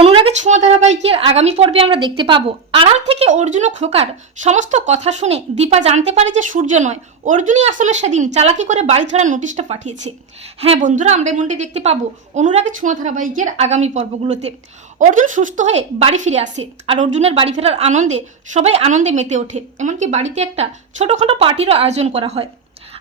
অনুরাগের ছোঁয়া ধারাবাহিকের আগামী পর্বে আমরা দেখতে পাবো। আড়াল থেকে অর্জুন ও খোকার সমস্ত কথা শুনে দীপা জানতে পারে যে সূর্য নয়, অর্জুনই আসলে সেদিন চালাকি করে বাড়ি ছাড়ার নোটিশটা পাঠিয়েছে। হ্যাঁ বন্ধুরা, আমরা এমনটি দেখতে পাবো অনুরাগের ছোঁয়া ধারাবাহিকের আগামী পর্বগুলোতে। অর্জুন সুস্থ হয়ে বাড়ি ফিরে আসে আর অর্জুনের বাড়ি ফেরার আনন্দে সবাই আনন্দে মেতে ওঠে, এমনকি বাড়িতে একটা ছোটোখাটো পার্টিরও আয়োজন করা হয়।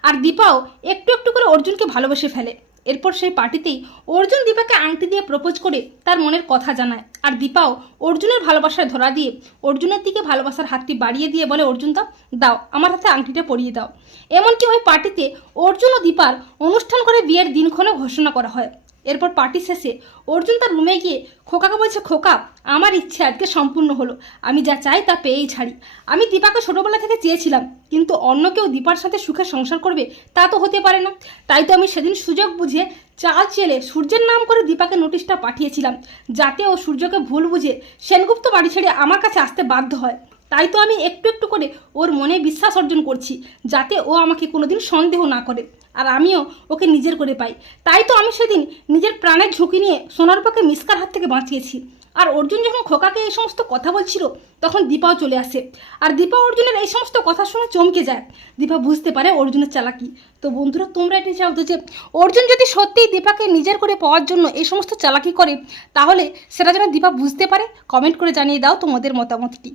আর দীপাও একটু একটু করে অর্জুনকে ভালোবেসে ফেলে। এরপর সেই পার্টিতেই অর্জুন দীপাকে আংটি দিয়ে প্রপোজ করে তার মনের কথা জানায়। আর দীপাও অর্জুনের ভালোবাসায় ধরা দিয়ে অর্জুনের দিকে ভালোবাসার হাতটি বাড়িয়ে দিয়ে বলে, অর্জুন দাও দাও, আমার হাতে আংটিটা পরিয়ে দাও। এমনকি ওই পার্টিতে অর্জুন ও দীপার অনুষ্ঠান করে বিয়ের দিনক্ষণও ঘোষণা করা হয়। এরপর পার্টি শেষে অর্জুন তার রুমে গিয়ে খোকাকে বলছে, খোকা, আমার ইচ্ছে আজকে সম্পূর্ণ হলো। আমি যা চাই তা পেয়েই ছাড়ি। আমি দীপাকে ছোটোবেলা থেকে চেয়েছিলাম, কিন্তু অন্য কেউ দীপার সাথে সুখে সংসার করবে তা তো হতে পারে না। তাই তো আমি সেদিন সুযোগ বুঝে চাল চেলে সূর্যের নাম করে দীপাকে নোটিশটা পাঠিয়েছিলাম, যাতে ও সূর্যকে ভুল বুঝে সেনগুপ্ত বাড়ি ছেড়ে আমার কাছে আসতে বাধ্য হয়। তাই তো আমি একটু একটু করে ওর মনে বিশ্বাস অর্জন করছি, যাতে ও আমাকে কোনোদিন সন্দেহ না করে। আর আমিও ওকে নিজের করে পাই। তাই তো আমি সেদিন নিজের প্রাণের ঝুঁকি নিয়ে সোনার সোনারূপাকে মিসকার হাত থেকে বাঁচিয়েছি। আর অর্জুন যখন খোকাকে এই সমস্ত কথা বলছিল, তখন দীপাও চলে আসে। আর দীপা অর্জুনের এই সমস্ত কথা শুনে চমকে যায়। দীপা বুঝতে পারে অর্জুনের চালাকি। তো বন্ধুরা, তোমরা এটা চাও যে অর্জুন যদি সত্যিই দীপাকে নিজের করে পাওয়ার জন্য এই সমস্ত চালাকি করে, তাহলে সেটা যেন দীপা বুঝতে পারে, কমেন্ট করে জানিয়ে দাও তোমাদের মতামতটি।